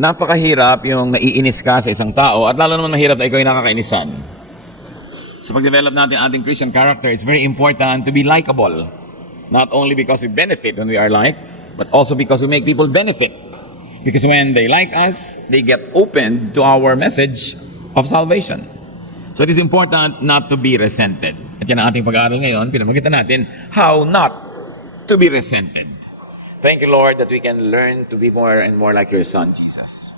napakahirap yung naiinis ka sa isang tao at lalo naman mahirap na ikaw yung nakakainisan. Sa pag-develop natin ating Christian character, it's very important to be likable. Not only because we benefit when we are liked, but also because we make people benefit. Because when they like us, they get open to our message of salvation. So it is important not to be resented. At yan ang ating pag-aaral ngayon, pinamagita natin how not to be resented. Thank you, Lord, that we can learn to be more and more like your Son, Jesus.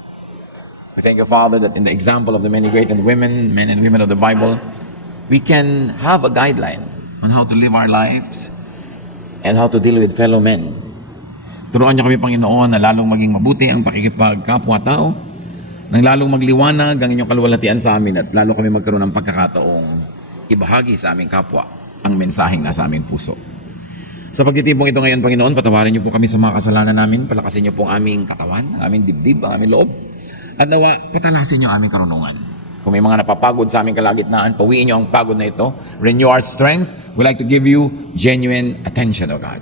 We thank you, Father, that in the example of the many great women, men and women of the Bible, we can have a guideline on how to live our lives and how to deal with fellow men. Turuan niyo kami, Panginoon, na lalong maging mabuti ang pakikipagkapwa-tao, nang lalong magliwanag ang inyong kaluwalhatian sa amin at lalo kami magkaroon ng pagkakataong ibahagi sa aming kapwa ang mensaheng nasa aming puso. Sa pagtitipong ito ngayon, Panginoon, patawarin niyo po kami sa mga kasalanan namin, palakasin niyo po ang aming katawan, aming dibdib, ang aming loob, at nawa, patalasin niyo ang aming karunungan. Kung may mga napapagod sa aming kalagitnaan, pawiin niyo ang pagod na ito, renew our strength. We like to give you genuine attention, O God.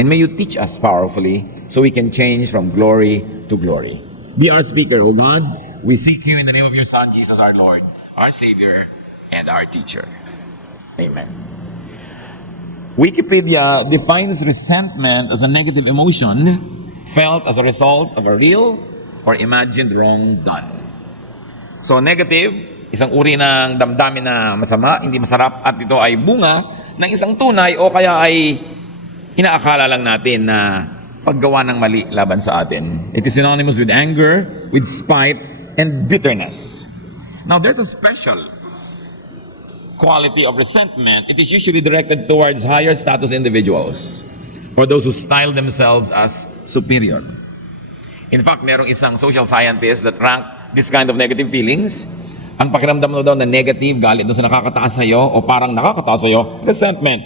And may you teach us powerfully so we can change from glory to glory. Be our speaker, O God. We seek you in the name of your Son, Jesus our Lord, our Savior, and our teacher. Amen. Wikipedia defines resentment as a negative emotion felt as a result of a real or imagined wrong done. So negative, isang uri ng damdamin na masama, hindi masarap, at ito ay bunga ng isang tunay o kaya ay inaakala lang natin na paggawa ng mali laban sa atin. It is synonymous with anger, with spite, and bitterness. Now there's a special quality of resentment. It is usually directed towards higher status individuals or those who style themselves as superior. In fact, merong isang social scientist that rank this kind of negative feelings. Ang pakiramdam mo daw na negative, galit doon sa nakakataas sa'yo o parang nakakataas sa'yo, resentment.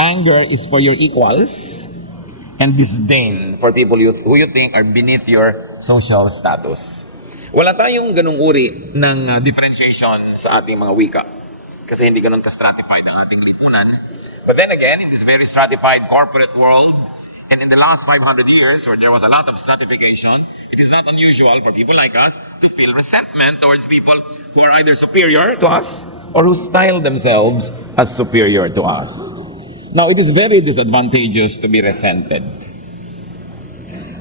Anger is for your equals and disdain for people who you think are beneath your social status. Wala tayong ganung uri ng differentiation sa ating mga wika. Kasi hindi ganun ka-stratified ang ating lipunan. But then again, in this very stratified corporate world, and in the last 500 years, where there was a lot of stratification, it is not unusual for people like us to feel resentment towards people who are either superior to us or who style themselves as superior to us. Now, it is very disadvantageous to be resented.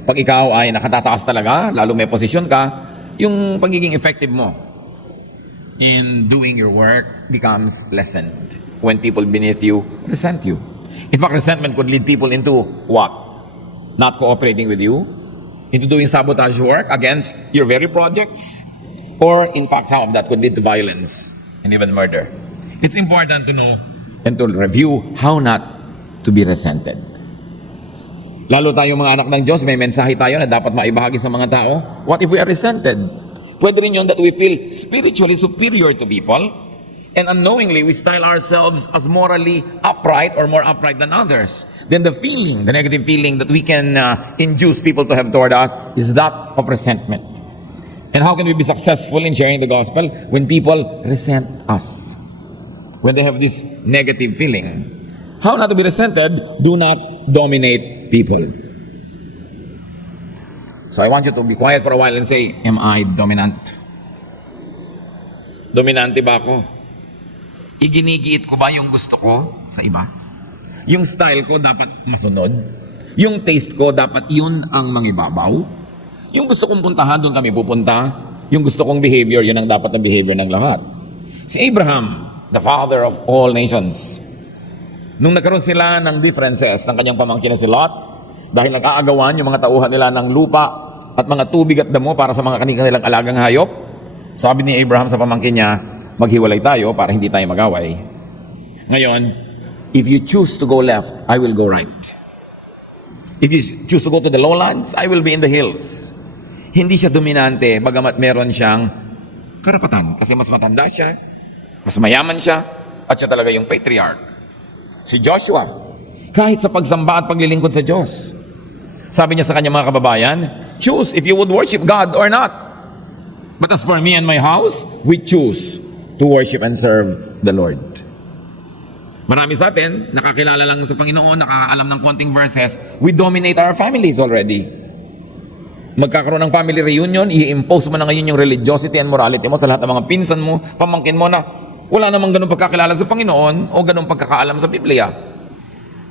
Pag ikaw ay nakatataas talaga, lalo may posisyon ka, yung pagiging effective mo in doing your work becomes lessened when people beneath you resent you. In fact, resentment could lead people into what? Not cooperating with you, into doing sabotage work against your very projects, or in fact, some of that could lead to violence and even murder. It's important to know and to review how not to be resented. Lalo tayong mga anak ng Diyos, may mensahe tayo na dapat maibahagi sa mga tao. What if we are resented? Pwede rin yun that we feel spiritually superior to people and unknowingly we style ourselves as morally upright or more upright than others. Then the feeling, the negative feeling that we can induce people to have toward us is that of resentment. And how can we be successful in sharing the gospel when people resent us? When they have this negative feeling. How not to be resented? Do not dominate people. So I want you to be quiet for a while and say, am I dominant? Dominante ba ako? Iginigiit ko ba yung gusto ko sa iba? Yung style ko dapat masunod? Yung taste ko dapat yun ang mangibabaw? Yung gusto kong puntahan, doon kami pupunta? Yung gusto kong behavior, yun ang dapat na behavior ng lahat. Si Abraham, the father of all nations, nung nagkaroon sila ng differences ng kanyang pamangkin na si Lot, dahil nag-aagawan yung mga tauhan nila ng lupa at mga tubig at damo para sa mga kanilang alagang hayop, sabi ni Abraham sa pamangkin niya, maghiwalay tayo para hindi tayo magaway. Ngayon, if you choose to go left, I will go right. If you choose to go to the lowlands, I will be in the hills. Hindi siya dominante, bagamat meron siyang karapatan kasi mas matanda siya, mas mayaman siya, at siya talaga yung patriarch. Si Joshua, kahit sa pagsamba at paglilingkod sa Diyos, sabi niya sa kanyang mga kababayan, choose if you would worship God or not. But as for me and my house, we choose to worship and serve the Lord. Marami sa atin, nakakilala lang sa Panginoon, nakakaalam ng konting verses, we dominate our families already. Magkakaroon ng family reunion, i-impose mo na ngayon yung religiosity and morality mo sa lahat ng mga pinsan mo, pamangkin mo na wala namang ganun pagkakilala sa Panginoon o ganun pagkakaalam sa Biblia.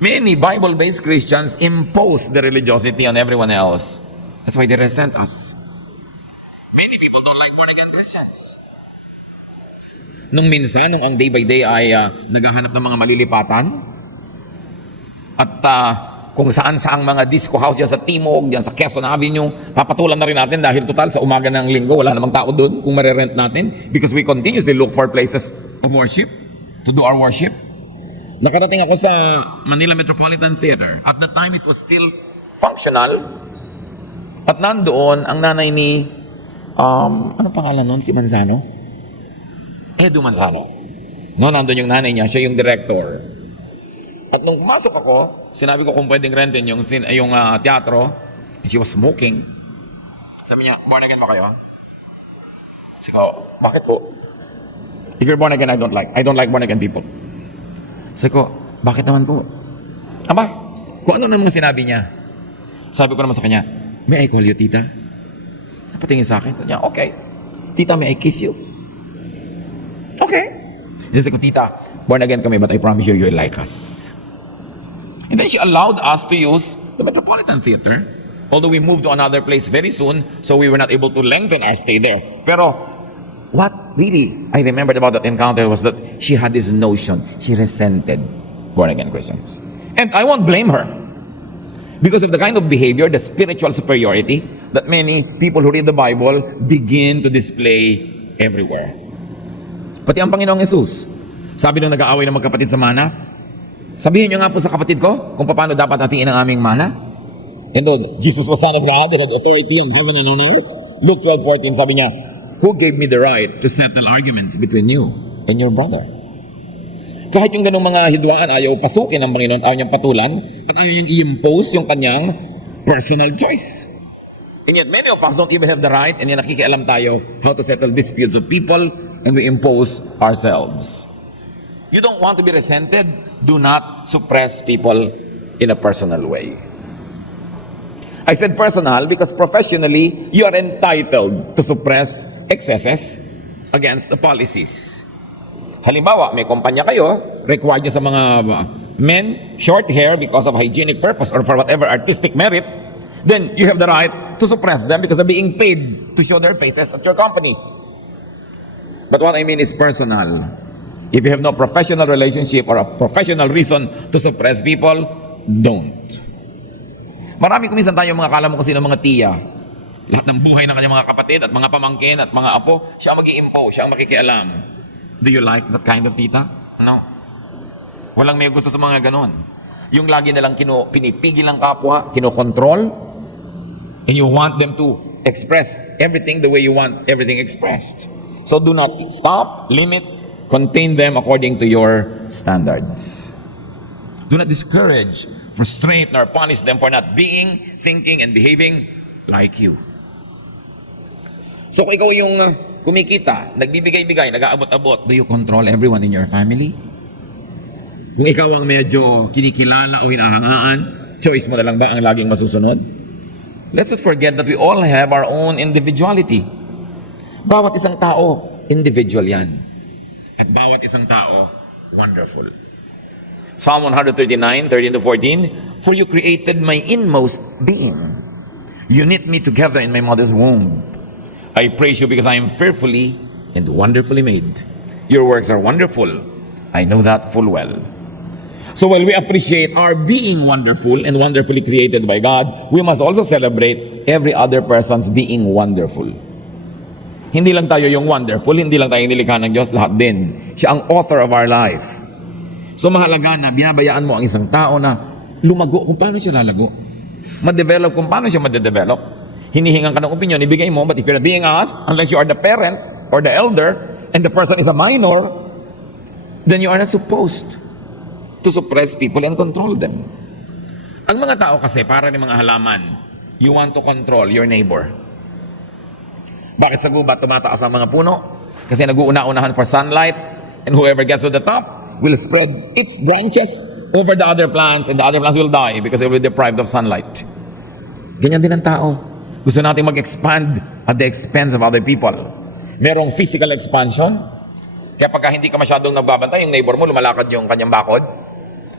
Many Bible-based Christians impose the religiosity on everyone else. That's why they resent us. Many people don't like born-again Christians. Nung minsan, nung ang day by day ay naghahanap ng mga malilipatan, at kung saan-saang mga disco house dyan sa Timog, dyan sa Quezon Avenue, papatulan na rin natin dahil total sa umaga ng linggo, wala namang tao doon kung marerent natin because we continuously look for places of worship to do our worship. Nakarating ako sa Manila Metropolitan Theater. At that time, it was still functional. At nandoon ang nanay ni, ano pangalan nun? Si Manzano? Edu Manzano. No, nandoon yung nanay niya, siya yung director. At nung pumasok ako, sinabi ko kung pwedeng rentin yung teatro, and she was smoking. Sabi niya, born again ba kayo? Sabi ko, bakit po? If you're born again, I don't like born again people. Sabi ko, bakit naman po? Aba, kung ano na mga sinabi niya. Sabi ko naman sa kanya, may I call you tita? Napatingin sa akin. Sabi niya, okay. Tita, may I kiss you? Okay. Sabi ko, tita, born again kami, but I promise you, you'll like us. And then she allowed us to use the Metropolitan Theater. Although we moved to another place very soon, so we were not able to lengthen our stay there. Pero what really I remembered about that encounter was that she had this notion. She resented born-again Christians. And I won't blame her. Because of the kind of behavior, the spiritual superiority that many people who read the Bible begin to display everywhere. Pati ang Panginoong Yesus, sabi nung nag-aaway ng magkapatid sa mana, sabihin nyo nga po sa kapatid ko kung paano dapat hatiin ang aming mana. And though Jesus was Son of God and had authority on heaven and on earth, Luke 12:14, sabi niya, who gave me the right to settle arguments between you and your brother? Kahit yung ganung mga hidwaan, ayaw pasukin ng Panginoon, ayaw niyang patulan, at ayaw niyang i-impose yung kanyang personal choice. And yet many of us don't even have the right, and yan nakikialam tayo how to settle disputes of people, and we impose ourselves. You don't want to be resented, do not suppress people in a personal way. I said personal because professionally, you are entitled to suppress excesses against the policies. Halimbawa, may kumpanya kayo, required nyo sa mga men, short hair because of hygienic purpose or for whatever artistic merit, then you have the right to suppress them because they're being paid to show their faces at your company. But what I mean is personal. If you have no professional relationship or a professional reason to suppress people, don't. Marami kuminsan tayo mga akala mo kasi ng mga tiya. Lahat ng buhay ng kanyang mga kapatid at mga pamangkin at mga apo, siya ang mag-i-impose, siya ang makikialam. Do you like that kind of tita? No. Walang may gusto sa mga ganon. Yung lagi nalang pinipigil ng kapwa, kinokontrol, and you want them to express everything the way you want everything expressed. So do not stop, limit, contain them according to your standards. Do not discourage, frustrate, nor punish them for not being, thinking, and behaving like you. So kung ikaw yung kumikita, nagbibigay-bigay, nag-aabot-abot, do you control everyone in your family? Kung ikaw ang medyo kinikilala o hinahangaan, choice mo na lang ba ang laging masusunod? Let's not forget that we all have our own individuality. Bawat isang tao, individual yan. At bawat isang tao, wonderful. Psalm 139, 13-14, for you created my inmost being. You knit me together in my mother's womb. I praise you because I am fearfully and wonderfully made. Your works are wonderful. I know that full well. So while we appreciate our being wonderful and wonderfully created by God, we must also celebrate every other person's being wonderful. Hindi lang tayo yung wonderful, hindi lang tayo nilikha ng Diyos, lahat din. Siya ang author of our life. So mahalaga na binabayaan mo ang isang tao na lumago kung paano siya lalago. Ma-develop kung paano siya ma-develop. Hinihingan ka ng opinion, ibigay mo, but if you're being asked, unless you are the parent or the elder, and the person is a minor, then you are not supposed to suppress people and control them. Ang mga tao kasi, para ni mga halaman, you want to control your neighbor. Bakit sa gubat tumataas ang mga puno? Kasi nag-uuna-unahan for sunlight, and whoever gets to the top will spread its branches over the other plants, and the other plants will die because they will be deprived of sunlight. Ganyan din ang tao. Gusto natin mag-expand at the expense of other people. Merong physical expansion. Kaya pagka hindi ka masyadong nagbabantay, yung neighbor mo, lumalakad yung kanyang bakod.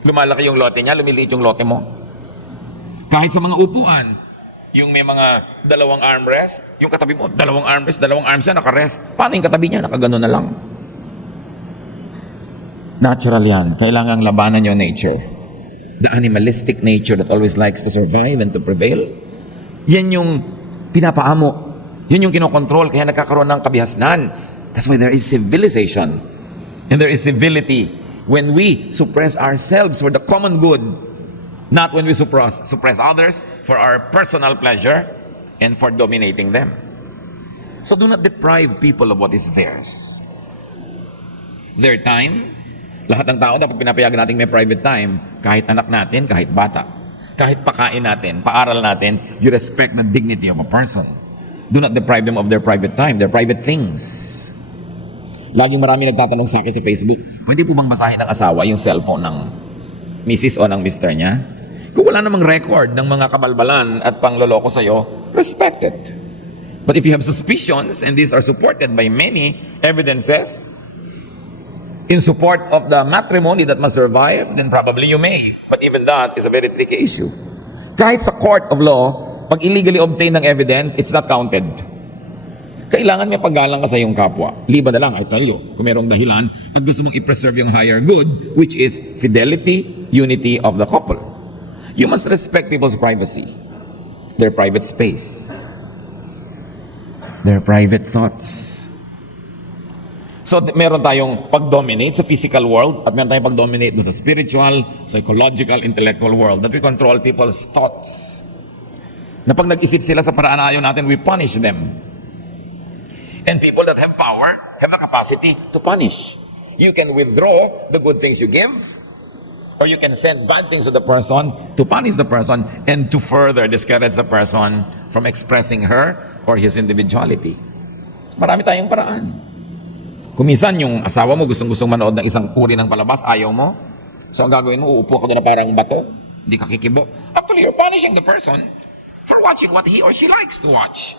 Lumalaki yung lote niya, lumiliit yung lote mo. Kahit sa mga upuan, yung may mga dalawang armrest, yung katabi mo, dalawang armrest yan, nakarest. Paano yung katabi niya? Nakagano na lang. Natural yan. Kailangang labanan yung nature. The animalistic nature that always likes to survive and to prevail. Yan yung pinapaamo. Yan yung kinokontrol, kaya nagkakaroon ng kabihasnan. That's why there is civilization. And there is civility when we suppress ourselves for the common good, not when we suppress others for our personal pleasure and for dominating them. So do not deprive people of what is theirs. Their time, lahat ng tao dapat pinapayagan natin may private time, kahit anak natin, kahit bata. Kahit pakain natin, paaral natin, you respect the dignity of a person. Do not deprive them of their private time, their private things. Laging marami nagtatanong sa akin sa Facebook, pwede po bang basahin ng asawa yung cellphone ng Mrs. o ng Mr. niya? Kung wala namang record ng mga kabalbalan at pangloloko sa'yo, respect it. But if you have suspicions, and these are supported by many evidences, in support of the matrimony that must survive, then probably you may. But even that is a very tricky issue. Kahit sa court of law, pag illegally obtained ng evidence, it's not counted. Kailangan may paggalang ka sa iyong kapwa. Liba na lang, I tell you, kung merong dahilan, pag gusto mong i-preserve yung higher good, which is fidelity, unity of the couple. You must respect people's privacy, their private space, their private thoughts. So meron tayong pag-dominate sa physical world at meron tayong pag-dominate sa spiritual, psychological, intellectual world, that we control people's thoughts. Na pag nag-isip sila sa paraan na ayaw natin, we punish them. And people that have power have a capacity to punish. You can withdraw the good things you give, or you can send bad things to the person to punish the person and to further discourage the person from expressing her or his individuality. Marami tayong paraan. Kung minsan yung asawa mo gustong-gustong manood ng isang uri ng palabas, ayaw mo. So ang gagawin mo, uupo ka doon na parang bato, hindi ka kikibo. Actually, you're punishing the person for watching what he or she likes to watch.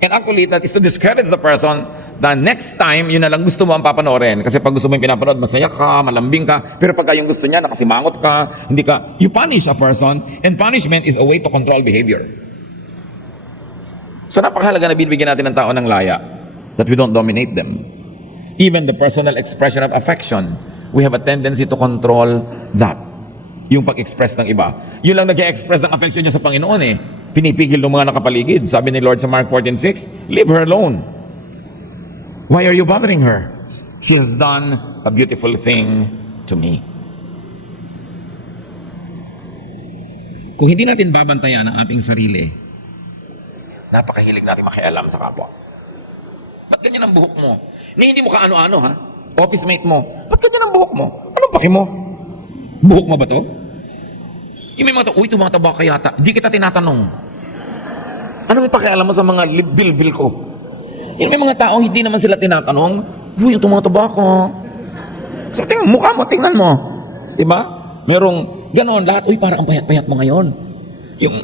And actually, that is to discourage the person the next time, yun na lang gusto mo ang papanoorin. Kasi pag gusto mo yung pinapanood, masaya ka, malambing ka. Pero pagka yung gusto niya, nakasimangot ka, hindi ka, you punish a person, and punishment is a way to control behavior. So napakahalaga na binibigyan natin ng tao ng laya, that we don't dominate them. Even the personal expression of affection, we have a tendency to control that. Yung pag-express ng iba. Yun lang nag-express ng affection niya sa Panginoon eh. Pinipigil ng mga nakapaligid. Sabi ni Lord sa Mark 14:6, leave her alone. Why are you bothering her? She has done a beautiful thing to me. Kung hindi natin babantayan ang ating sarili, napakahilig natin makialam sa kapwa. Ba't ganyan ang buhok mo? Hindi mo ka ano-ano ha? Office mate mo. Ba't ganyan ang buhok mo? Anong paki mo? Buhok mo ba to? Yung may mga to, uy, tumataba ka yata. Hindi kita tinatanong. Ano may pakialam mo sa mga bil-bil ko? Yung may mga taong hindi naman sila tinatanong, uy, yung tumataba ka. So tingnan, mukha mo, tingnan mo. Diba? Merong ganon lahat, uy, parang ang payat-payat mo ngayon. Yung,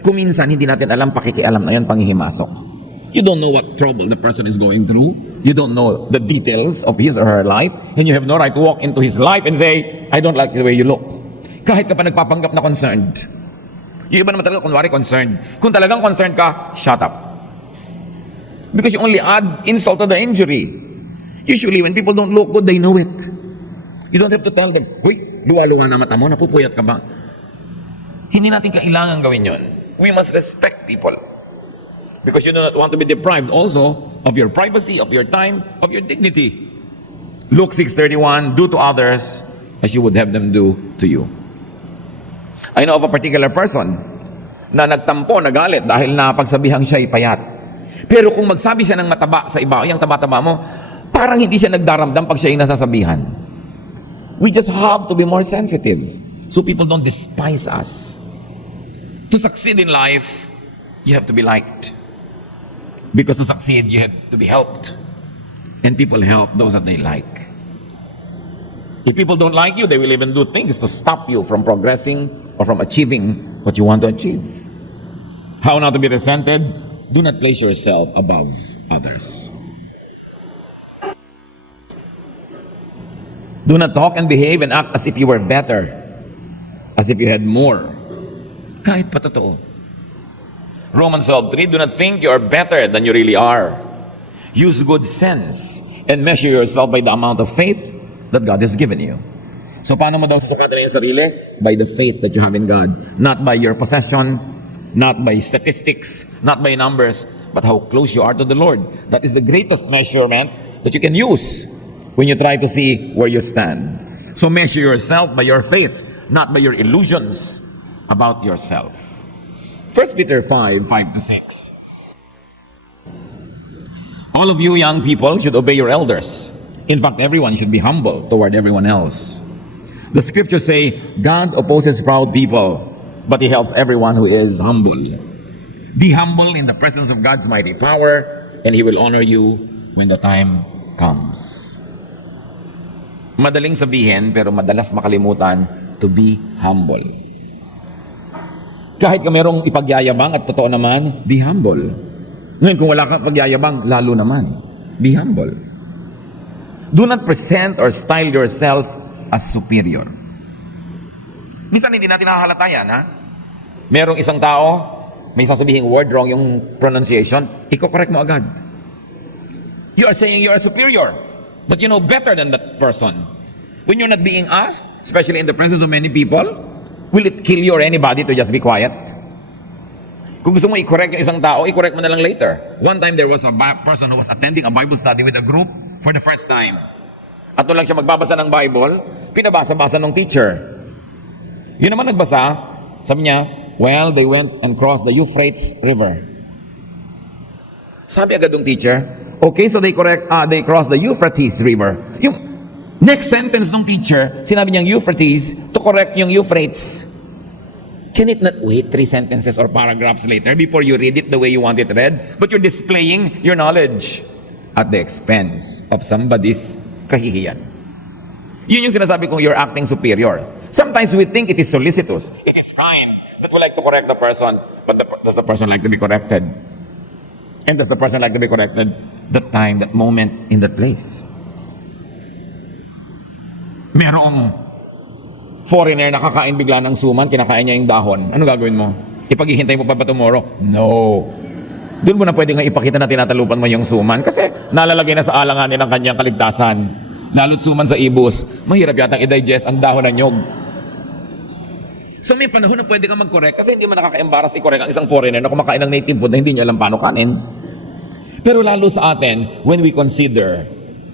kung minsan hindi natin alam, pakikialam na yan, panghihimasok. You don't know what trouble the person is going through. You don't know the details of his or her life. And you have no right to walk into his life and say, I don't like the way you look. Kahit ka pa nagpapanggap na concerned. Yung iba naman talaga, kunwari concerned. Kung talagang concerned ka, shut up. Because you only add insult to the injury. Usually, when people don't look good, they know it. You don't have to tell them, huy, luwa-luwa na mata mo, napupuyat ka ba? Hindi natin kailangan gawin yun. We must respect people. Because you do not want to be deprived also of your privacy, of your time, of your dignity. Luke 6:31, do to others as you would have them do to you. I know of a particular person na nagtampo, nagalit dahil napagsabihang siya'y payat. Pero kung magsabi siya ng mataba sa iba, yung taba-taba mo, parang hindi siya nagdaramdam pag siya'y nasasabihan. We just have to be more sensitive so people don't despise us. To succeed in life, you have to be liked. Because to succeed, you have to be helped. And people help those that they like. If people don't like you, they will even do things to stop you from progressing or from achieving what you want to achieve. How not to be resented? Do not place yourself above others. Do not talk and behave and act as if you were better, as if you had more. Kahit pa totoo. Romans 12:3, do not think you are better than you really are. Use good sense and measure yourself by the amount of faith that God has given you. So paano mo daw sasukatan na yung sarili? By the faith that you have in God. Not by your possession, not by statistics, not by numbers, but how close you are to the Lord. That is the greatest measurement that you can use when you try to see where you stand. So measure yourself by your faith, not by your illusions about yourself. 1 Peter 5:5-6. All of you young people should obey your elders. In fact, everyone should be humble toward everyone else. The scriptures say, God opposes proud people, but He helps everyone who is humble. Be humble in the presence of God's mighty power, and He will honor you when the time comes. Madaling sabihin, pero madalas makalimutan, to be humble. Kahit kung merong ipagyayabang at totoo naman, be humble. Ngayon, kung wala kang pagyayabang, lalo naman, be humble. Do not present or style yourself as superior. Minsan hindi natin nakahalata yan, ha? Merong isang tao, may sasabihing word wrong yung pronunciation, iko-correct mo agad. You are saying you are superior, but you know better than that person. When you're not being asked, especially in the presence of many people, will it kill you or anybody to just be quiet? Kung gusto mo i-correct yung isang tao, i-correct mo na lang later. One time there was a person who was attending a Bible study with a group for the first time. At doon lang siya magbabasa ng Bible, pinabasa-basa ng teacher. Yun naman nagbasa, sabi niya, well, they went and crossed the Euphrates River. Sabi agad ng teacher, okay, so they crossed the Euphrates River. Yung next sentence ng teacher, sinabi niyang Euphrates to correct yung Euphrates. Can it not wait 3 sentences or paragraphs later before you read it the way you want it read? But you're displaying your knowledge at the expense of somebody's kahihiyan. Yun yung sinasabi kong you're acting superior. Sometimes we think it is solicitous. It is kind that we like to correct the person, but does the person like to be corrected? And does the person like to be corrected that time, that moment, in that place? Merong foreigner nakakain bigla ng suman, kinakain niya yung dahon. Ano gagawin mo? Ipaghihintay mo pa ba tomorrow? No. Doon mo na pwede nga ipakita na tinatalupan mo yung suman kasi nalalagay na sa alanganin ng kanyang kaligtasan. Lalo't suman sa ibus, mahirap yatang i-digest ang dahon ng nyog. So may panahon na pwede kang mag-correct kasi hindi mo nakaka-embarrass i-correct ang isang foreigner na kumakain ng native food na hindi niya alam paano kanin. Pero lalo sa atin, when we consider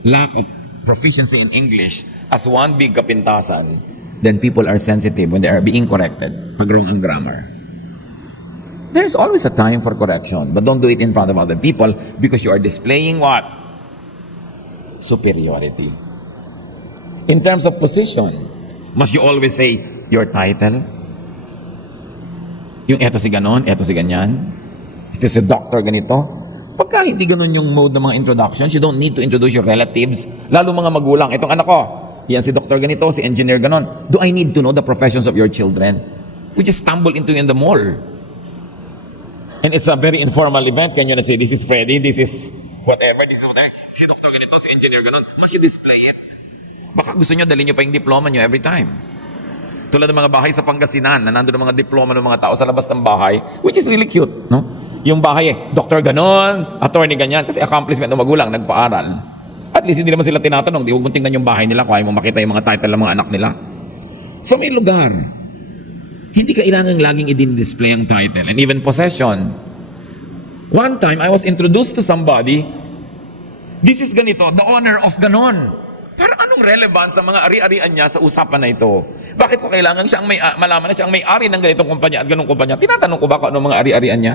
lack of proficiency in English as one big kapintasan, then people are sensitive when they are being corrected pag wrong ang grammar. There's always a time for correction, but don't do it in front of other people because you are displaying what? Superiority. In terms of position, must you always say your title? Yung eto si ganon, eto si ganyan. Ito si doctor ganito. Pagka hindi ganon yung mode ng mga introductions, you don't need to introduce your relatives, lalo mga magulang. Itong anak ko, yan si doctor ganito, si engineer ganon. Do I need to know the professions of your children? We just stumble into in the mall. And it's a very informal event. Can you not say, this is Freddy, this is whatever, this is whatever. Si doctor ganito, si engineer ganon. Must you display it? Baka gusto nyo, dalhin nyo pa yung diploma nyo every time. Tulad ng mga bahay sa Pangasinan, na nandun ang mga diploma ng mga tao sa labas ng bahay, which is really cute, no? Yung bahay doctor ganon, attorney ganyan, kasi accomplishment ng magulang, nagpaaral. At least hindi naman sila tinatanong, di huwag mong tingnan yung bahay nila kung ayaw mo makita yung mga title ng mga anak nila. So may lugar. Hindi kailangang laging i-display ang title and even possession. One time, I was introduced to somebody, this is ganito, the owner of ganon. Parang anong relevance sa mga ari-arian niya sa usapan na ito? Bakit ko kailangan siyang malaman na siyang may-ari ng ganitong kumpanya at ganong kumpanya? Tinatanong ko ba kung anong mga ari-arian niya?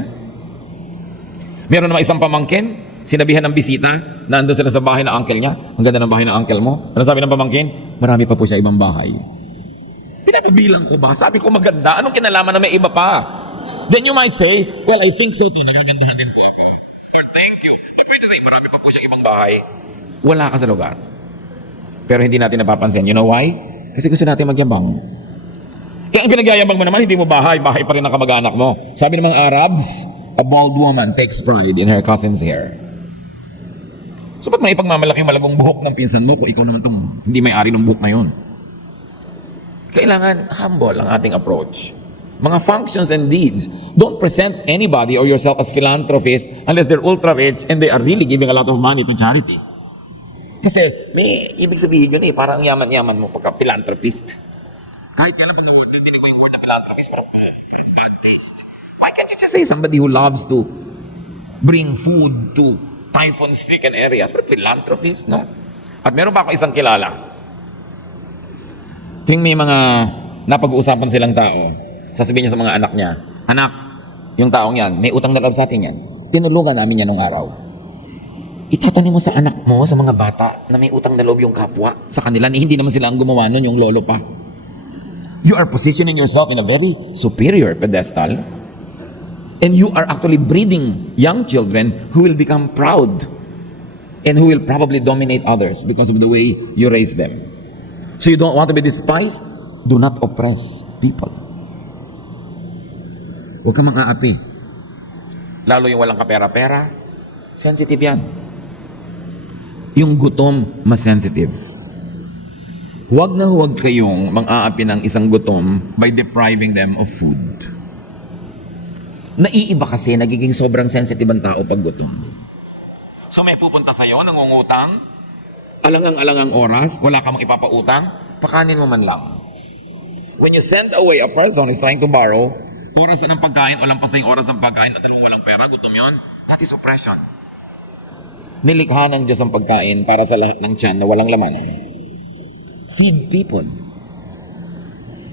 Meron naman isang pamangkin, sinabihan ng bisita, nandun sila sa bahay ng uncle niya. Ang ganda ng bahay ng uncle mo. Ano sabi ng pamangkin? Marami pa po siya ibang bahay. Pinapabilang ko ba? Sabi ko maganda. Anong kinalaman na may iba pa? Then you might say, well, I think so too. Nagagandahan din po ako. Or thank you. But pwede say, marami pa po siyang ibang bahay. Wala ka sa lugar. Pero hindi natin napapansin. You know why? Kasi gusto natin magyabang. Kaya ang pinagyayabang mo naman, hindi mo bahay, bahay pa rin ang kamag-anak mo. Sabi ng mga Arabs, a bald woman takes pride in her cousin's hair. So ba't may ipagmamalaki malagong buhok ng pinsan mo kung ikaw naman itong hindi may-ari ng buhok na yun? Kailangan humble ang ating approach. Mga functions and deeds. Don't present anybody or yourself as philanthropist unless they're ultra rich and they are really giving a lot of money to charity. Kasi may ibig sabihin yun parang yaman-yaman mo pagka philanthropist. Kahit kailan pa naman, natinig ko yung word na philanthropist, parang bad taste. Why can't you just say somebody who loves to bring food to typhoon-stricken areas? But philanthropist, no? At meron pa ako isang kilala. Tuwing may mga napag-uusapan silang tao, sasabihin niya sa mga anak niya, anak, yung taong yan, may utang na loob sa atin yan. Tinulungan namin yan nung araw. Itatanim mo sa anak mo, sa mga bata, na may utang na loob yung kapwa. Sa kanila, hindi naman sila ang gumawa nun, yung lolo pa. You are positioning yourself in a very superior pedestal, and you are actually breeding young children who will become proud and who will probably dominate others because of the way you raise them. So you don't want to be despised? Do not oppress people. Huwag kang mang-aapi. Lalo yung walang kapera-pera, sensitive yan. Yung gutom, mas sensitive. Huwag na huwag kayong mang-aapi ng isang gutom by depriving them of food. Naiiba kasi, nagiging sobrang sensitive ang tao pag gutom. So may pupunta sa'yo, nangungutang, alangang-alangang oras, wala ka mang ipapautang, pakanin mo man lang. When you send away a person who is trying to borrow, oras ng pagkain, walang pasay oras ng pagkain at walang pera, gutom yun, that is oppression. Nilikha ng Diyos ang pagkain para sa lahat ng tiyan na walang laman. Feed people.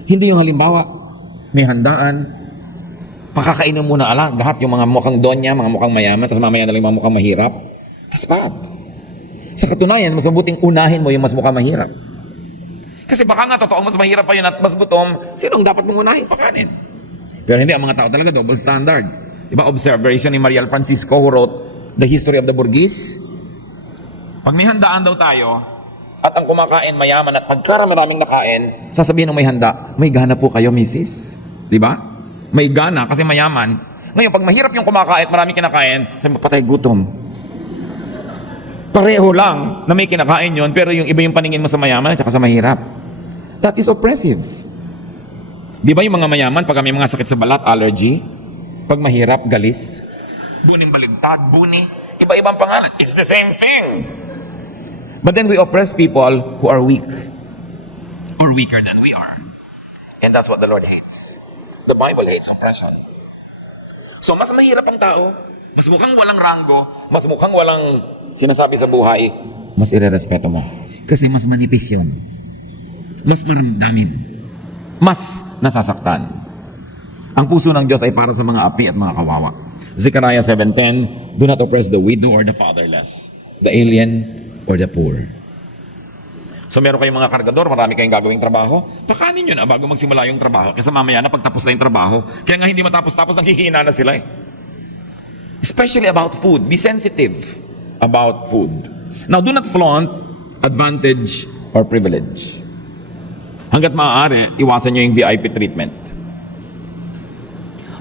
Hindi yung halimbawa, may handaan, pakakainin mo na lahat yung mga mukhang donya, mga mukhang mayaman, tapos mamaya na lang yung mga mukhang mahirap. That's bad. Sa katunayan, mas mabuting unahin mo yung mas mukhang mahirap. Kasi baka nga totoo, mas mahirap pa yun at mas gutom, sinong dapat mong unahin? Pakanin. Pero hindi, ang mga tao talaga double standard. Diba, observation ni Mariel Francisco who wrote The History of the Burgess? Pag may handaan daw tayo, at ang kumakain mayaman at pagkarami-raming nakain, sasabihin ng may handa, may gana po kayo, misis. Diba? May gana kasi mayaman. Ngayon, pag mahirap yung kumakain at maraming kinakain, sabi mo, patay gutom. Pareho lang na may kinakain yon, pero yung iba yung paningin mo sa mayaman at saka sa mahirap. That is oppressive. Di ba yung mga mayaman, pag may mga sakit sa balat, allergy, pag mahirap, galis, buning baligtad, buni, iba-ibang pangalan. It's the same thing. But then we oppress people who are weak or weaker than we are. And that's what the Lord hates. The Bible hates oppression. So mas mahirap ang tao, mas mukhang walang ranggo, mas mukhang walang sinasabi sa buhay, mas irerespeto mo. Kasi mas manipis yun. Mas maramdamin. Mas nasasaktan. Ang puso ng Diyos ay para sa mga api at mga kawawa. Zechariah 7:10, do not oppress the widow or the fatherless, the alien or the poor. So meron kayong mga kargador, marami kayong gagawing trabaho, pakanin yun bago magsimula yung trabaho. Kasi mamaya na pagtapos na yung trabaho, kaya nga hindi matapos-tapos, nanghihina na sila eh. Especially about food. Be sensitive about food. Now, do not flaunt advantage or privilege. Hanggat maaari, iwasan nyo yung VIP treatment.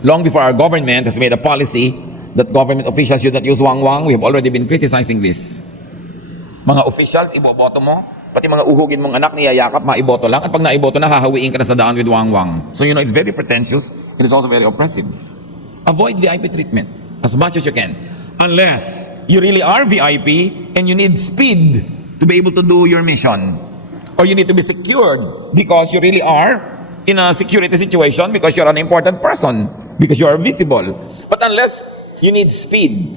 Long before our government has made a policy that government officials should not use wang-wang, we have already been criticizing this. Mga officials, iboboto mo, pati mga uhugin mong anak, niyayakap, maiboto lang, at pag naiboto na, hahawiin ka na sa daan with wang-wang. So, it's very pretentious, it is also very oppressive. Avoid VIP treatment as much as you can. Unless you really are VIP and you need speed to be able to do your mission. Or you need to be secured because you really are in a security situation because you're an important person, because you are visible. But unless you need speed,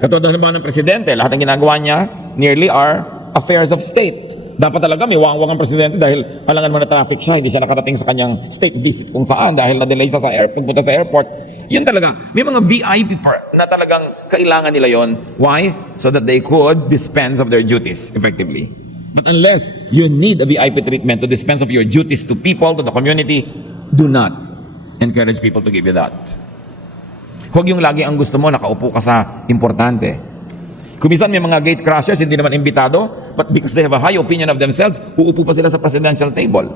katulad naman ng presidente, lahat ng ginagawa niya nearly are affairs of state. Dapat talaga may wang-wang ang presidente dahil alangan mo na traffic siya, hindi siya nakarating sa kanyang state visit kung saan dahil na-delay siya sa airport, punta sa airport. Yun talaga. May mga VIP na talagang kailangan nila yon. Why? So that they could dispense of their duties effectively. But unless you need a VIP treatment to dispense of your duties to people, to the community, do not encourage people to give you that. Huwag yung lagi ang gusto mo, nakaupo ka sa importante. Kung minsan may mga gate crashers, hindi naman imbitado, but because they have a high opinion of themselves, uupo pa sila sa presidential table.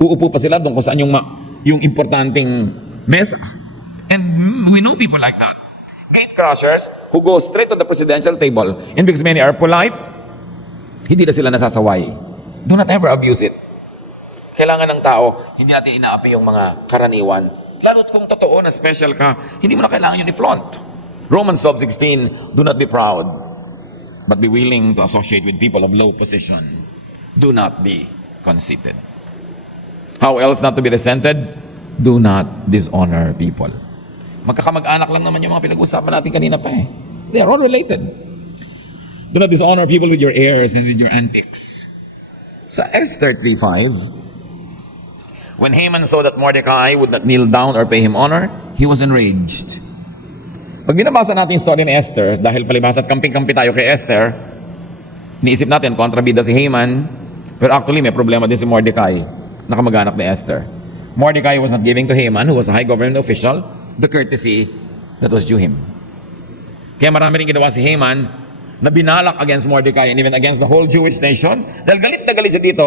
Uupo pa sila doon kung saan yung importanteng mesa. And we know people like that. Gate crushers who go straight to the presidential table, and because many are polite, hindi na sila nasasaway. Do not ever abuse it. Kailangan ng tao, hindi natin inaapi yung mga karaniwan. Lalo't kung totoo na special ka, hindi mo na kailangan yun i-flaunt. Romans 12:16, do not be proud, but be willing to associate with people of low position. Do not be conceited. How else not to be resented? Do not dishonor people. Magkakamag-anak lang naman yung mga pinag-usapan natin kanina pa eh. They are all related. Do not dishonor people with your airs and with your antics. Sa Esther 3:5, when Haman saw that Mordecai would not kneel down or pay him honor, he was enraged. Pag binabasa natin yung story ni Esther, dahil palibhas at kamping-kampi tayo kay Esther, niisip natin, kontrabida si Haman, pero actually may problema din si Mordecai, na kamag-anak ni Esther. Mordecai was not giving to Haman, who was a high government official, the courtesy that was due him. Kaya marami rin ginawa si Haman na binalak against Mordecai and even against the whole Jewish nation. Dahil galit na galit siya dito,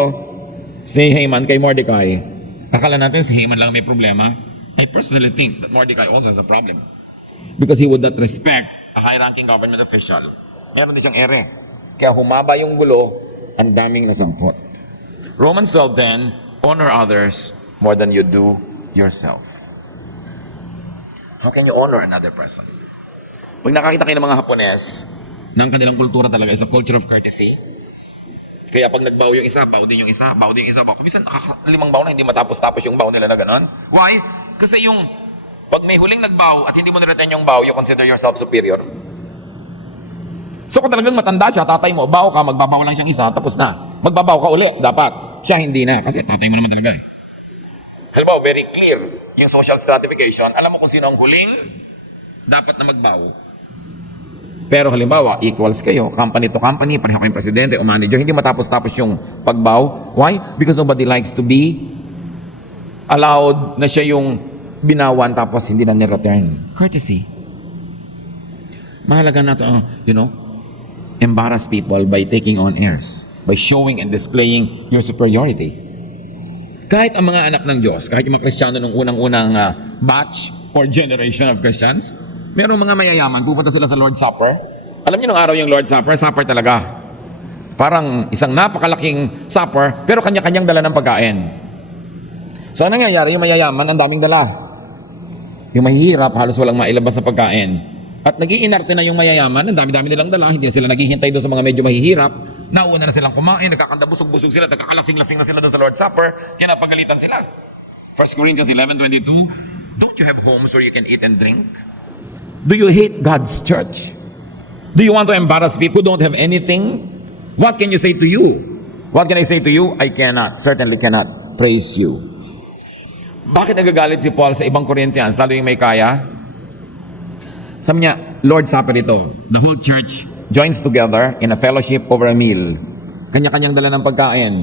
si Haman kay Mordecai. Akala natin si Haman lang may problema. I personally think that Mordecai also has a problem. Because he would not respect a high-ranking government official. Meron din siyang ere. Kaya humaba yung gulo, ang daming nasangkot. Romans 12:10, honor others more than you do yourself. How can you honor another person? Pag nakakita kayo ng mga Hapones, ng kanilang kultura talaga is a culture of courtesy. Kaya pag nagbaw yung isa, baw din yung isa, baw din yung isa, baw. Minsan, 5 baw na hindi matapos-tapos yung baw nila na gano'n. Why? Kasi yung, pag may huling nagbaw at hindi mo niretain yung baw, you consider yourself superior. So kung talagang matanda siya, tatay mo, baw ka, magbabaw lang siyang isa, tapos na. Magbabaw ka uli, dapat. Siya hindi na, kasi tatay mo naman talaga eh. Halimbawa, very clear yung social stratification. Alam mo kung sino ang huling, dapat na magbaw. Pero halimbawa, equals kayo, company to company, pareho kayong presidente o manager, hindi matapos-tapos yung pagbaw. Why? Because nobody likes to be allowed na siya yung binawan tapos hindi na ni-return. Courtesy. Mahalaga na ito, embarrass people by taking on airs, by showing and displaying your superiority. Kahit ang mga anak ng Diyos, kahit yung mga Kristiyano ng unang-unang batch or generation of Christians, merong mga mayayaman, pupunta sila sa Lord's Supper. Alam niyo nung araw yung Lord's Supper, supper talaga. Parang isang napakalaking supper, pero kanya-kanyang dala ng pagkain. So anong nangyayari? Yung mayayaman, ang daming dala. Yung mahihirap, halos walang mailabas na pagkain. At nag-iinarte na yung mayayaman, ang dami-dami nilang dala, hindi na sila naghihintay doon sa mga medyo mahihirap. Nauna na silang kumain, nagkakanda busog-busog sila, nagkakalasing-lasing na sila doon sa Lord's Supper, kaya napagalitan sila. 1 Corinthians 11:22, don't you have homes where you can eat and drink? Do you hate God's church? Do you want to embarrass people who don't have anything? What can you say to you? What can I say to you? I cannot, certainly cannot praise you. Bakit nagagalit si Paul sa ibang Corinthians, lalo yung may kaya? Sabi niya, Lord's Supper ito. The whole church joins together in a fellowship over a meal. Kanya-kanyang dala ng pagkain.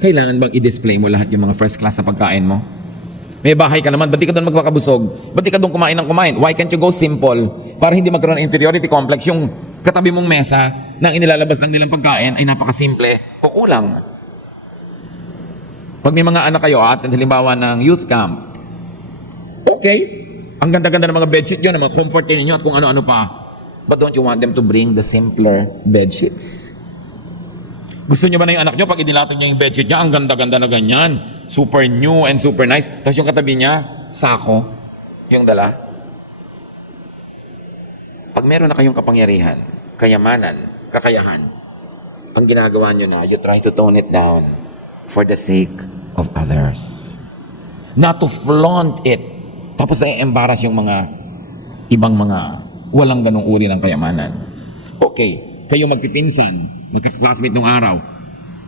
Kailangan bang i-display mo lahat yung mga first class na pagkain mo? May bahay ka naman, ba't di ka doon magkakabusog? Ba't di ka doon kumain ng kumain? Why can't you go simple? Para hindi magkaroon ng inferiority complex, yung katabi mong mesa na inilalabas lang nilang pagkain ay napakasimple o kulang. Pag may mga anak kayo at halimbawa ng youth camp, okay, ang ganda-ganda ng mga bedsheet yun, ng mga comfort ninyo at kung ano-ano pa. But don't you want them to bring the simpler bedsheets? Gusto nyo ba na yung anak nyo, pag inilatag niya yung bedsheet niya, ang ganda-ganda na ganyan, super new and super nice, tapos yung katabi niya, sako, yung dala. Pag meron na kayong kapangyarihan, kayamanan, kakayahan, ang ginagawa nyo na, you try to tone it down for the sake of others. Not to flaunt it, tapos ay embarrass yung mga ibang mga walang ganong uri ng kayamanan. Okay, kayo magpipinsan, magka-classmate nung araw,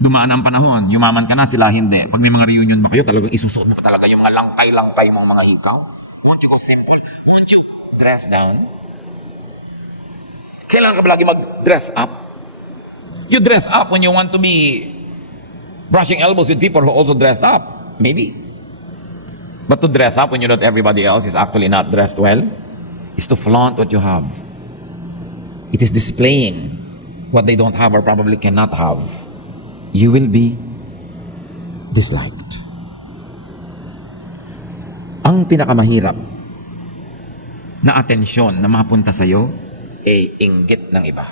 dumaan ang panahon, yumaman ka na, sila hindi. Pag may mga reunion ba kayo, talagang isusuot mo talaga yung mga langkay-langkay mong mga ikaw. Won't you go simple? Won't you dress down? Kailangan ka ba lagi mag-dress up? You dress up when you want to be brushing elbows with people who also dressed up. Maybe. But to dress up when you know that everybody else is actually not dressed well, is to flaunt what you have. It is displaying what they don't have or probably cannot have. You will be disliked. ang pinakamahirap na atensyon na mapunta sa'yo ay inggit ng iba.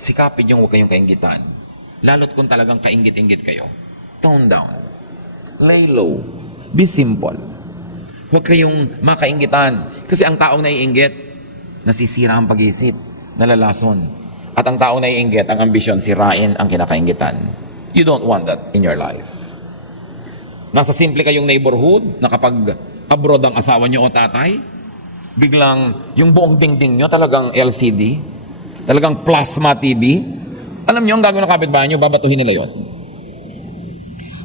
Sikapin yung huwag kayong kainggitan. Lalo't kung talagang kainggit-inggit kayo. Tone down. Lay low. Be simple. Huwag kayong makainggitan. Kasi ang taong naiinggit, nasisira ang pag-iisip, nalalason. At ang taong naiinggit, ang ambisyon, sirain ang kinakainggitan. You don't want that in your life. Nasa simple kayong neighborhood, na kapag abroad ang asawa nyo o tatay, biglang yung buong dingding nyo talagang LCD, talagang plasma TV. Alam nyo, ang gagawin ng kapitbahay nyo, babatuhin nila yon.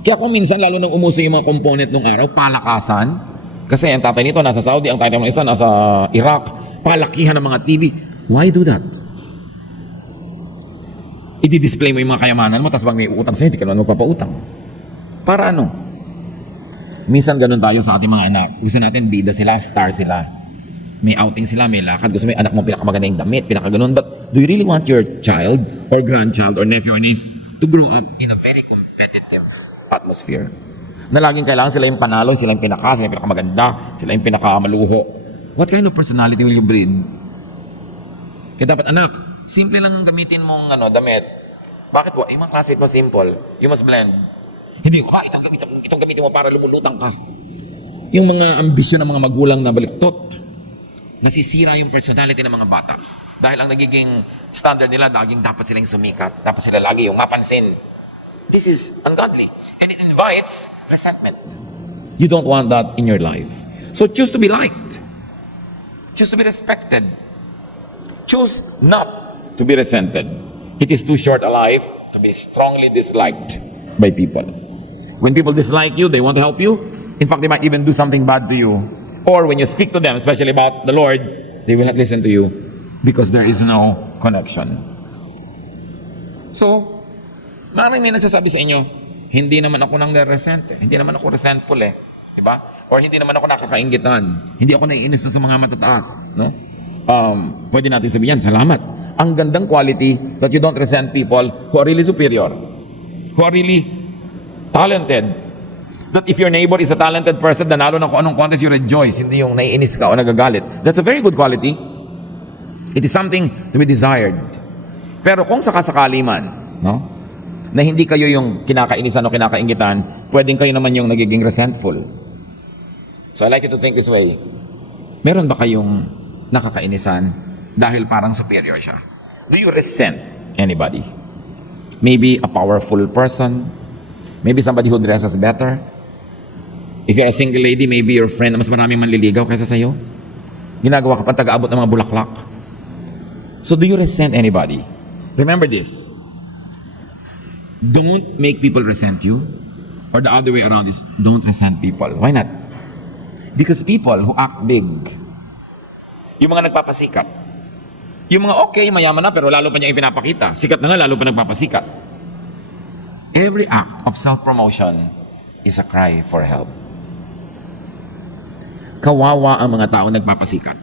Kaya kung minsan, lalo nang umuso yung mga component ng araw, palakasan, kasi ang tatay nito nasa Saudi, ang tatay ng isa nasa Iraq, palakihan ng mga TV. Why do that? I-display mo yung mga kayamanan mo, tapos pag may utang sa'yo, hindi ka naman magpapautang. Para ano? Minsan ganun tayo sa ating mga anak. Gusto natin bida sila, star sila. May outing sila, may lakad. Gusto mo yung anak mo pinakamaganda yung damit, pinakaganon. But do you really want your child or grandchild or nephew or niece to grow up in a very competitive atmosphere? Na laging kailangan sila yung panalo, sila yung pinaka, sila yung pinakamaganda, sila yung pinakamaluho. What kind of personality will you breed? Kaya dapat anak, simple lang ang gamitin mong damit. Bakit po? Yung mga classmate mo simple. You must blend. Hindi ko, itong gamitin mo para lumulutang ka. Yung mga ambisyon ng mga magulang na baliktot, nasisira yung personality ng mga bata. Dahil ang nagiging standard nila, laging dapat silang sumikat. Dapat sila lagi yung mapansin. This is ungodly. And it invites resentment. You don't want that in your life. So choose to be liked. Choose to be respected. Choose not to be resented. It is too short a life to be strongly disliked by people. When people dislike you, they want to help you. In fact, they might even do something bad to you. Or when you speak to them, especially about the Lord, they will not listen to you because there is no connection. So, maraming may nagsasabi sa inyo, hindi naman ako nang resent. Hindi naman ako resentful Diba? Or hindi naman ako nakakainggitan. Hindi ako naiinis sa mga matataas. No? Pwede natin sabihin, salamat. Ang gandang quality that you don't resent people who are really superior, who are really talented. That if your neighbor is a talented person, nanalo na kung anong contest, you rejoice. Hindi yung naiinis ka o nagagalit. That's a very good quality. It is something to be desired. Pero kung sakasakali man, no, na hindi kayo yung kinakainisan o kinakaingitan, pwedeng kayo naman yung nagiging resentful. So I like you to think this way. Meron ba kayong nakakainisan dahil parang superior siya? Do you resent anybody? Maybe a powerful person, maybe somebody who dresses better. If you're a single lady, maybe your friend na mas maraming manliligaw kaysa sa'yo. Ginagawa ka pa taga-abot ng mga bulaklak. So do you resent anybody? Remember this. Don't make people resent you. Or the other way around is, don't resent people. Why not? Because people who act big, yung mga nagpapasikat, yung mga okay, mayaman na, pero lalo pa niya ipinapakita. Sikat na nga, lalo pa nagpapasikat. Every act of self-promotion is a cry for help. Kawawa ang mga tao nagpapasikat.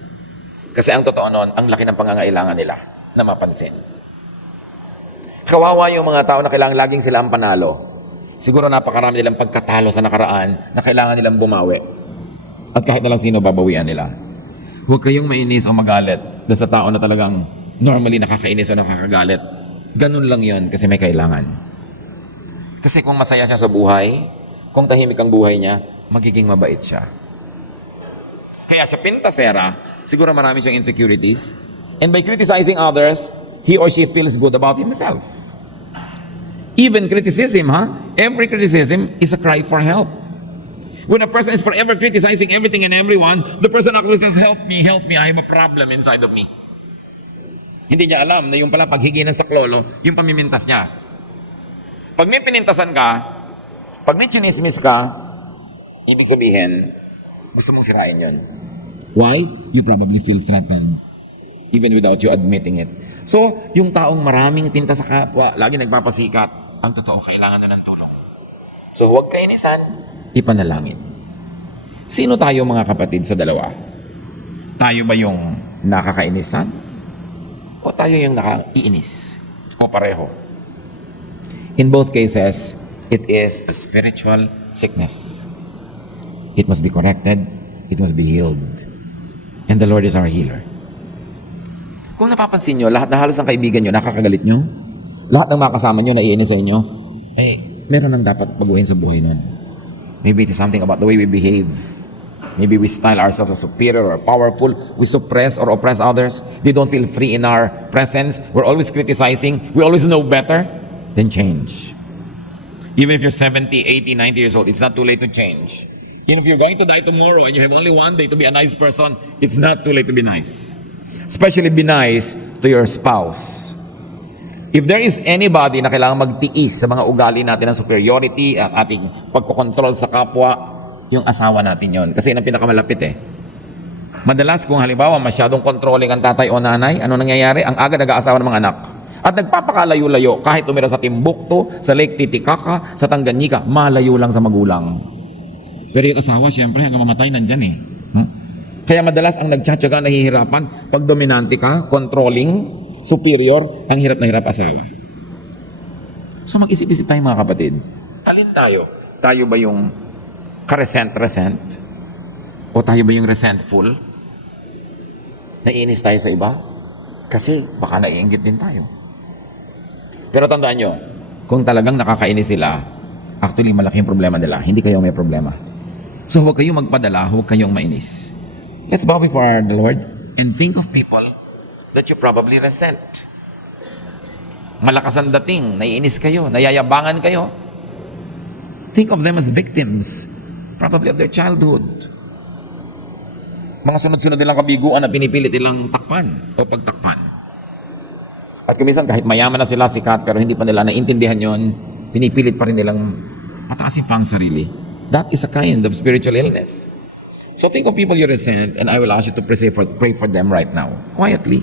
Kasi ang totoo nun, ang laki ng pangangailangan nila na mapansin. Kawawa yung mga tao na kailangan laging sila ang panalo. Siguro napakarami nilang pagkatalo sa nakaraan na kailangan nilang bumawi. At kahit na lang sino babawian nila. Huwag kayong mainis o magalit doon sa tao na talagang normally nakakainis o nakakagalit. Ganun lang yon kasi may kailangan. Kasi kung masaya siya sa buhay, kung tahimik ang buhay niya, magiging mabait siya. Kaya sa pintasera, siguro marami siyang insecurities. And by criticizing others, he or she feels good about himself. Even criticism, every criticism is a cry for help. When a person is forever criticizing everything and everyone, the person actually says, help me, I have a problem inside of me. Hindi niya alam na yung pala paghigi ng saklolo, yung pamimintas niya. Pag may pinintasan ka, pag may chinismis ka, ibig sabihin, gusto mong sirain yun. Why? You probably feel threatened. Even without you admitting it. So, yung taong maraming tinta sa kapwa, lagi nagpapasikat, ang totoo, kailangan na ng tulong. So, huwag kainisan, ipanalangin. Sino tayo mga kapatid sa dalawa? Tayo ba yung nakakainisan? O tayo yung nakaiinis? O pareho? In both cases, it is a spiritual sickness. it must be corrected, it must be healed. And the Lord is our healer. Kung napapansin nyo, lahat na halos ng kaibigan nyo, nakakagalit nyo, lahat ng mga kasama nyo, naiinis sa inyo, meron nang dapat baguhin sa buhay nun. Maybe it is something about the way we behave. Maybe we style ourselves as superior or powerful. We suppress or oppress others. They don't feel free in our presence. We're always criticizing. We always know better. Then change. Even if you're 70, 80, 90 years old, it's not too late to change. Even if you're going to die tomorrow and you have only one day to be a nice person, it's not too late to be nice. Especially be nice to your spouse. If there is anybody na kailangan magtiis sa mga ugali natin ng superiority at ating pagkokontrol sa kapwa, yung asawa natin yon. Kasi yun ang pinakamalapit eh. Madalas kung halimbawa masyadong controlling ang tatay o nanay, ano nangyayari? Ang aga nag-aasawa ng mga anak. At nagpapakalayo-layo kahit tumira sa Timbuktu, sa Lake Titicaca, sa Tanganyika, malayo lang sa magulang. Pero yung asawa, siyempre, hanggang mamatay nandyan eh. Huh? Kaya madalas ang nagtsatsaga, nahihirapan, pag dominante ka, controlling, superior, ang hirap na hirap asawa. So mag-isip-isip tayo mga kapatid. Alin tayo? Tayo ba yung ka-resent? O tayo ba yung resentful? Naiinis tayo sa iba? Kasi baka naiinggit din tayo. Pero tandaan nyo, kung talagang nakakainis sila, actually malaking problema nila. Hindi kayo may problema. So huwag kayong magpadala, huwag kayong mainis. Let's bow before the Lord and think of people that you probably resent. Malakas ang dating, naiinis kayo, nayayabangan kayo. Think of them as victims, probably of their childhood. Mga sunod-sunod nilang kabiguan na pinipilit nilang takpan o pagtakpan. At kumisan kahit mayaman na sila, sikat, pero hindi pa nila naintindihan yon, pinipilit pa rin nilang pataasin pa ang sarili. That is a kind of spiritual illness. So think of people you resent, and I will ask you to pray for them right now, quietly.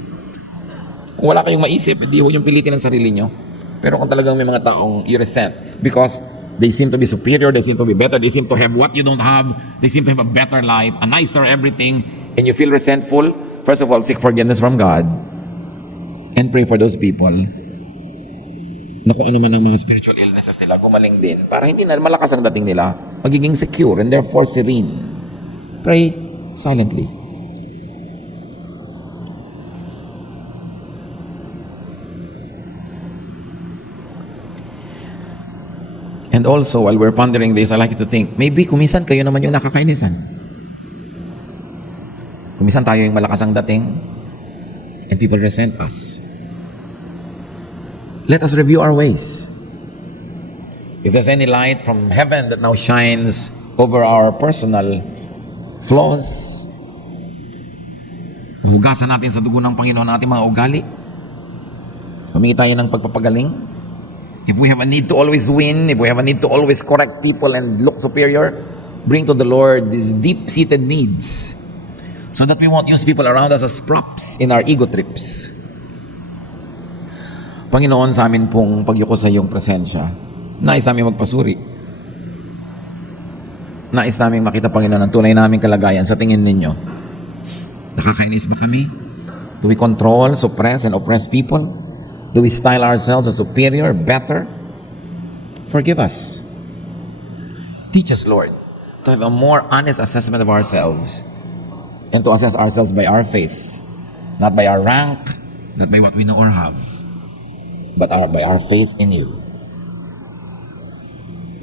Kung wala kayong maisip, hindi huwag yung pilitin ang sarili nyo. Pero kung talagang may mga taong you resent, because they seem to be superior, they seem to be better, they seem to have what you don't have, they seem to have a better life, a nicer everything, and you feel resentful, first of all, seek forgiveness from God, and pray for those people na kung ano man ang mga spiritual illnesses nila, gumaling din, para hindi na malakas ang dating nila, magiging secure, and therefore serene. Pray silently. And also, while we're pondering this, I like you to think, maybe kumisan kayo naman yung nakakainisan. Kumisan tayo yung malakas ang dating, and people resent us. Let us review our ways. If there's any light from heaven that now shines over our personal flaws, hugasan natin sa dugo ng Panginoon ang ating mga ugali. Humingi tayo ng pagpapagaling. If we have a need to always win, if we have a need to always correct people and look superior, bring to the Lord these deep-seated needs so that we won't use people around us as props in our ego trips. Panginoon, sa amin pong pagyuko sa iyong presensya, nais namin magpasuri. Nais namin makita, Panginoon, ang tunay naming kalagayan sa tingin ninyo. Nakakainis ba kami? Do we control, suppress, and oppress people? Do we style ourselves as superior, better? Forgive us. Teach us, Lord, to have a more honest assessment of ourselves and to assess ourselves by our faith, not by our rank, not by what we know or have, but by our faith in you.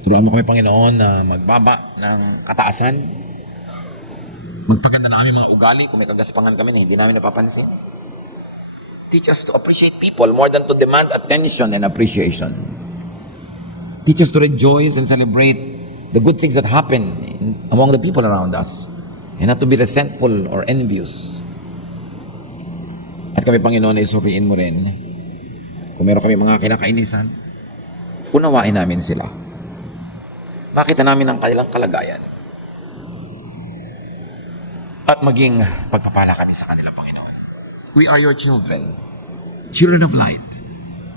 Turuan mo kami, Panginoon, na magbaba ng kataasan, magpaganda na aming mga ugali kung may kagaspangan kami na hindi namin napapansin. Teach us to appreciate people more than to demand attention and appreciation. Teach us to rejoice and celebrate the good things that happen among the people around us and not to be resentful or envious. At kami, Panginoon, ay suriin mo rin. Kung meron kami mga kinakainisan, unawain namin sila. Makita namin ang kanilang kalagayan. At maging pagpapala kami sa kanila, Panginoon. We are your children. Children of light.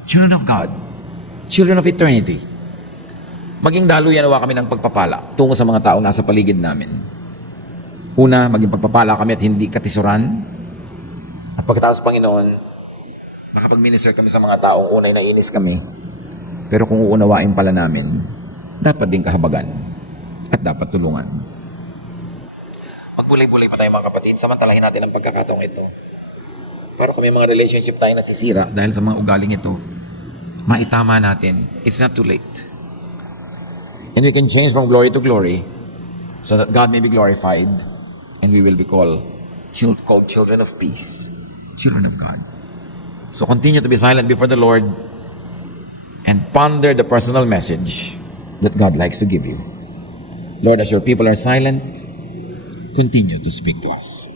Children of God. Children of eternity. Maging daluyan nawa kami ng pagpapala tungo sa mga taong nasa paligid namin. Una, maging pagpapala kami at hindi katisuran. At pagkatapos, Panginoon, makapag-minister kami sa mga taong unay naiinis kami. Pero kung uunawain pala namin, dapat din kahabagan at dapat tulungan. Magbulay-bulay pa tayo mga kapatid. Samantalahin natin ang pagkakataong ito. Para kung may mga relationship tayo nasisira dahil sa mga ugaling ito, maitama natin. It's not too late. And we can change from glory to glory so that God may be glorified and we will be called children of peace, children of God. So continue to be silent before the Lord and ponder the personal message that God likes to give you. Lord, as your people are silent, continue to speak to us.